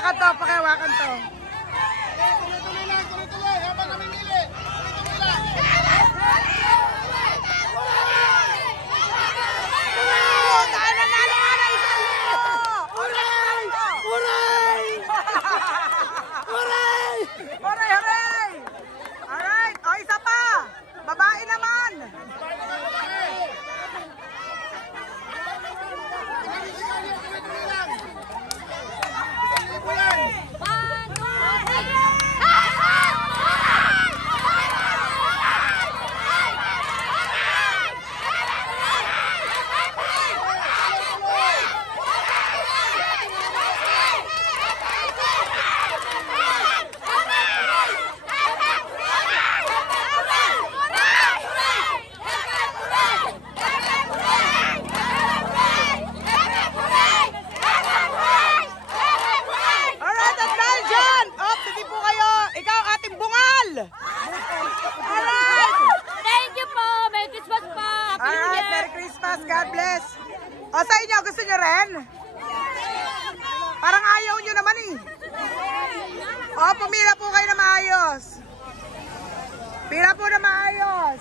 pakihawakan to, pakihawakan to. Tuloy-tuloy lang, tuloy-tuloy. Habang namimili. Hooray! Alright, o isa pa. Babae naman. God bless. O sa inyo, gusto nyo rin? Parang ayaw nyo naman eh. O, pumila po kayo na maayos. Pila po na maayos.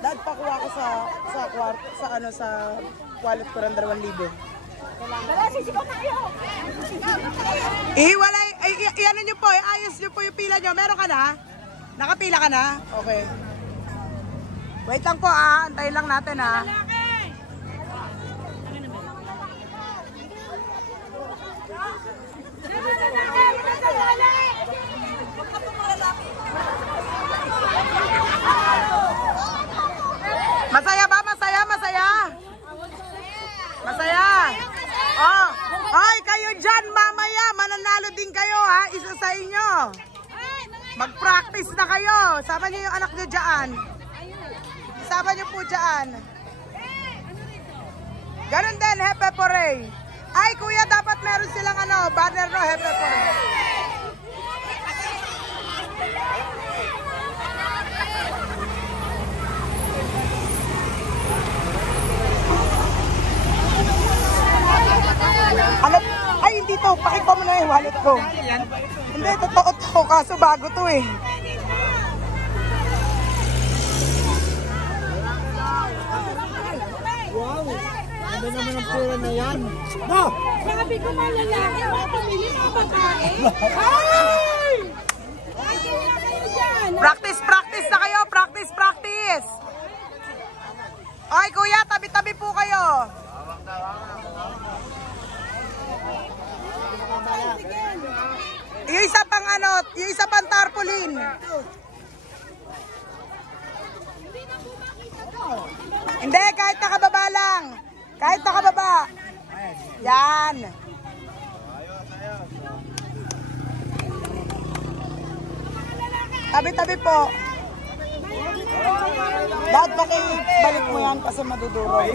Dad, pakuha ko sa wallet ko ng 2,000. Iwalay, i-ano nyo po, ayos nyo po yung pila nyo. Meron ka na? Nakapila ka na? Okay. Wait lang po antayin lang natin Masaya ba? Masaya? Masaya? Masaya? Oh, ay kayo dyan mamaya, mananalo din kayo isa sa inyo. Mag-practice na kayo. Sama niyo yung anak niyo dyan. Sama niyo po dyan. Ganun din, Hepe Porey. Ay, kuya, dapat meron silang banner no, Hepe Porey. Ay, hindi to. Pakita mo na yung wallet ko. Hindi, totoo to. Kaso bago to eh. Wow! Ano naman ang pera na yan? No! Sabi ko mga lalaki, mga pamilya, mga babae. Ay! Ay, kaya kayo dyan. Practice, practice na kayo. Practice, practice. Ay, kuya, tabi-tabi po kayo. Yung isa pang yung isa pang tarpaulin. Hindi, kahit nakababa lang. Kahit nakababa. Yan. Tabi-tabi po. Dad, balik mo yan kasi maduduro.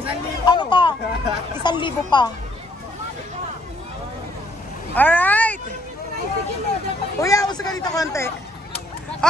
Ano pa? 1,000 pa. Alright. Kuya, uso ka dito konti. O,